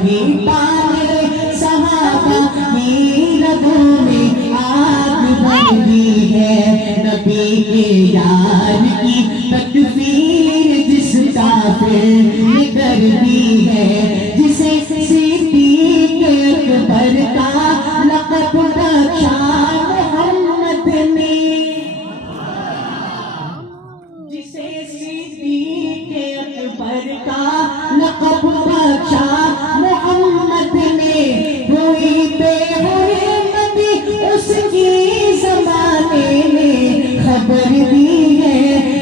محیطان صحابہ کی رگوں میں آگ بھر دی ہے، نبی کے یار کی تکفیر جس کافر نے کر دی ہے، جسے صدیق اکبر کا لقب بخشا محمد نے، جسے صدیق اکبر کا لقب بخشا محمد نے، ہوئی بے حرمتی اس کی زمانے نے خبر دی ہے،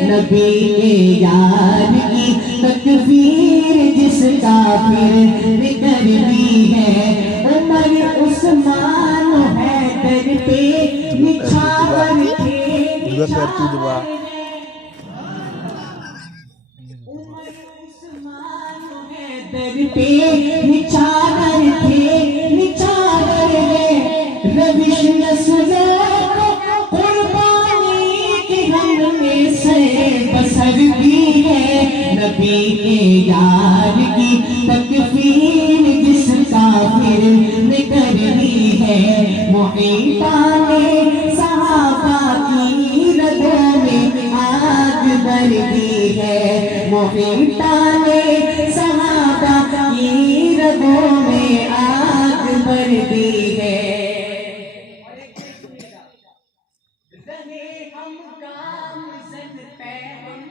نبی کے یار کی تکفیر جس کافر نے کر دی ہے، عمر عثمان و حیدر پہ نچھاور تھے، پہ نچھاور تھے، نچھاور ہے روش نسلوں کو قربانی کی ہم نے سے بسر دی ہے، نبی کے یار کی تکفیر جس کافر نے کر دی ہے، محیطان صحابہ کی رگوں میں آگ بھر دی ہے، محیطان صحابہ کی رگوں میں آگ بھر دی ہے، رہے ہم گامزن پیغام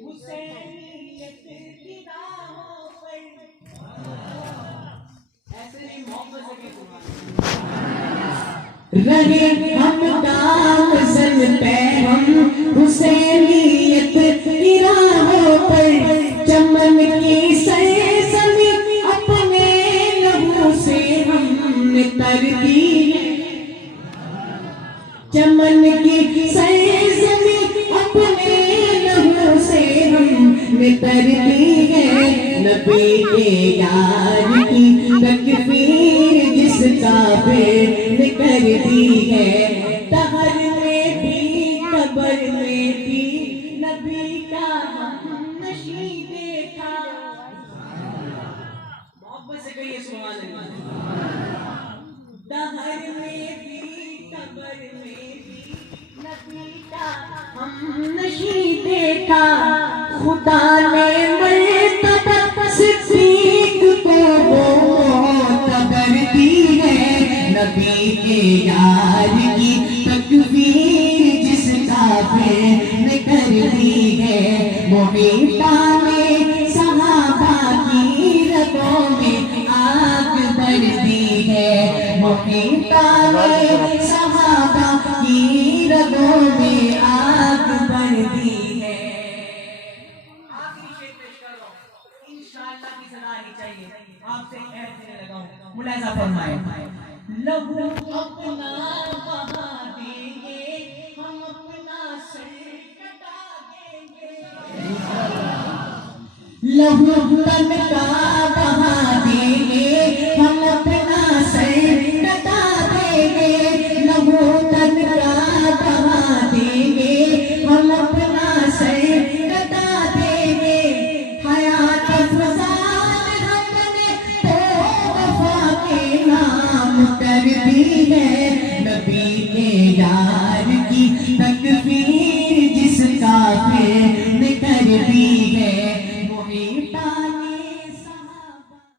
حسینیت کی راہوں پر، ایسے نہیں محبت سے رہے ہم گامزن پیغام حسینیت کی راہوں پر، چمن کی سرزمین اپنے لہو سے ہم نے تر دی ہے، چمن کی سرزمین اپنے لہو سے ہم نے تر دی ہے، نبی کے یار کی تکفیر جس کافر نے کر دی ہے، دہر میں بھی قبر میں بھی نبی کا ہم نشیں دیکھا، محبت سے کہیے سبحان اللہ، دہر میں بھی قبر میں بھی نبی کا ہم نشیں دیکھا، خدا نے مرتبہ صدیق کو معتبر دی ہے، نبی کے یار کی تکفیر جس کافر نے کر دی ہے، محیطان صحابہ کی رگوں میں آگ بھر دی ہے، محیطان صحابہ کی رگوں میں آگ بھر دی ہے۔ آخری شعر پیش کر رہا ہوں، انشاءاللہ کی صدا آنی چاہیے، آپ سے عہد دینے لگا ہوں، ملاحظہ فرمائیں، لہو اپنا بہا دیں گے، ہم اپنا سر کٹا دیں گے، لہو تن کا بہا دیں گے، ہم اپنا سر کٹا دیں گے، لہو تن کا بہا دیں گے، ہم اپنا سر کٹا دیں گے، حیات افضال ہم نے تو وفا کے نام کر دی ہے، نبی کے یار کی تکفیر جس کافر نے کر دی ہے، محیطان